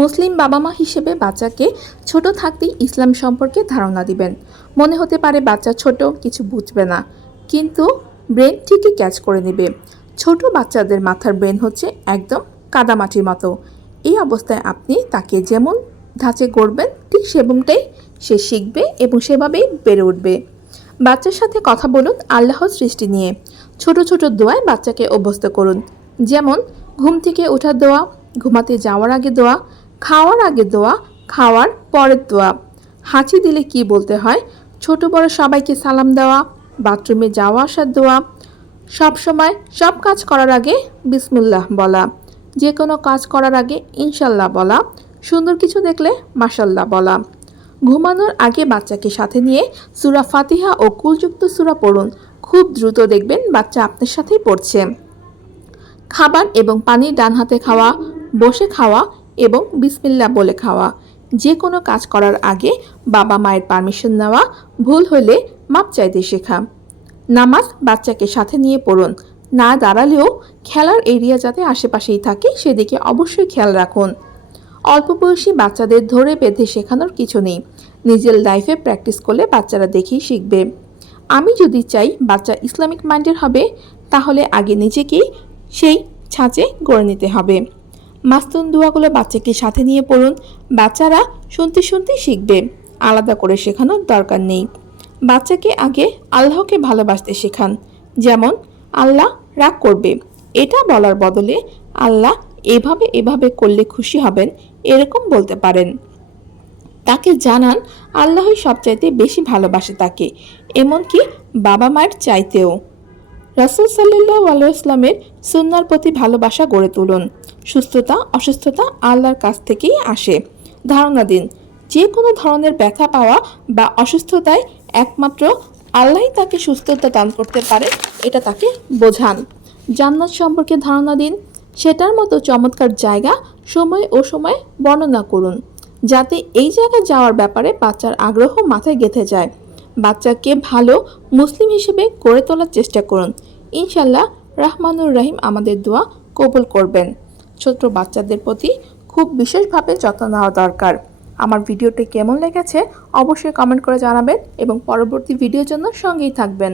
মুসলিম বাবা মা হিসেবে বাচ্চাকে ছোট থাকতেই ইসলাম সম্পর্কে ধারণা দিবেন। মনে হতে পারে বাচ্চা ছোট, কিছু বুঝবে না। কিন্তু ব্রেন ঠিকই ক্যাচ করে নেবে। ছোট বাচ্চাদের মাথার ব্রেন হচ্ছে একদম কাদামাটির মতো। এই অবস্থায় আপনি তাকে যেমন ধাঁচে গড়বেন, ঠিক সেবংটাই সে শিখবে এবং সেভাবেই বেড়ে উঠবে। বাচ্চার সাথে কথা বলুন আল্লাহর সৃষ্টি নিয়ে। ছোট ছোট দোয়ায় বাচ্চাকে অভ্যস্ত করুন। যেমন, ঘুম থেকে ওঠার দোয়া, ঘুমাতে যাওয়ার আগে দোয়া খাওয়ার আগে দোয়া, খাওয়ার পরের দোয়া। হাঁচি দিলে কি বলতে হয়? ছোট বড় সবাইকে সালাম দেওয়া, বাথরুমে যাওয়া আসার দোয়া, সব সময় সব কাজ করার আগে বিসমিল্লাহ বলা যে কোনো কাজ করার আগে ইনশাল্লাহ বলা, সুন্দর কিছু দেখলে মাসাল্লাহ বলা। ঘুমানোর আগে বাচ্চাকে সাথে নিয়ে সুরা ফাতিহা ও কুলযুক্ত সুরা পড়ুন। খুব দ্রুত দেখবেন বাচ্চা আপনার সাথেই পড়ছে। খাবার এবং পানি ডান হাতে খাওয়া, বসে খাওয়া এবং বিসমিল্লা বলে খাওয়া। যে কোনো কাজ করার আগে বাবা মায়ের পারমিশন নেওয়া, ভুল হলে মাপ চাইতে শেখা। নামাজ বাচ্চাকে সাথে নিয়ে পড়ুন। না দাঁড়ালেও খেলার এরিয়া যাতে আশেপাশেই থাকে, সেদিকে অবশ্যই খেয়াল রাখুন। অল্প বয়সী বাচ্চাদের ধরে বেঁধে শেখানোর কিছু নেই। নিজের লাইফে প্র্যাকটিস করলে বাচ্চারা দেখেই শিখবে। আমি যদি চাই বাচ্চা ইসলামিক মাইন্ডের হবে, তাহলে আগে নিজেকেই সেই ছাঁচে গড়ে নিতে হবে। মাস্তুন দোয়াগুলো বাচ্চাকে সাথে নিয়ে পড়ুন। বাচ্চারা শুনতে শুনতে শিখবে। আলাদা করে শেখানোর দরকার নেই। বাচ্চাকে আগে আল্লাহকে ভালোবাসতে শেখান। যেমন, আল্লাহ রাগ করবে। এটা বলার বদলে আল্লাহ এভাবে এভাবে করলে খুশি হবেন এরকম বলতে পারেন। তাকে জানান, আল্লাহই সবচাইতে বেশি ভালোবাসে তাকে, এমনকি বাবা মায়ের চাইতেও। রাসুল সাল্লাহ আলাইসলামের সুন্নার প্রতি ভালোবাসা গড়ে তুলুন। সুস্থতা, অসুস্থতা আল্লাহর কাছ থেকেই আসে। ধারণা দিন যে কোনো ধরনের ব্যথা পাওয়া বা অসুস্থতায় একমাত্র আল্লাহই তাকে সুস্থতা দান করতে পারে, এটা তাকে বোঝান। জান্নাত সম্পর্কে ধারণা দিন, সেটার মতো চমৎকার জায়গা সময় ও সময় বর্ণনা করুন, যাতে এই জায়গায় যাওয়ার ব্যাপারে বাচ্চার আগ্রহ মাথায় গেঁথে যায়। বাচ্চাকে ভালো মুসলিম হিসেবে গড়ে তোলার চেষ্টা করুন। ইনশাল্লাহ রহমানুর রহিম আমাদের দোয়া কবুল করবেন। ছোট্ট বাচ্চাদের প্রতি খুব বিশেষভাবে যত্ন নেওয়া দরকার। আমার ভিডিওটি কেমন লেগেছে অবশ্যই কমেন্ট করে জানাবেন এবং পরবর্তী ভিডিওর জন্য সঙ্গেই থাকবেন।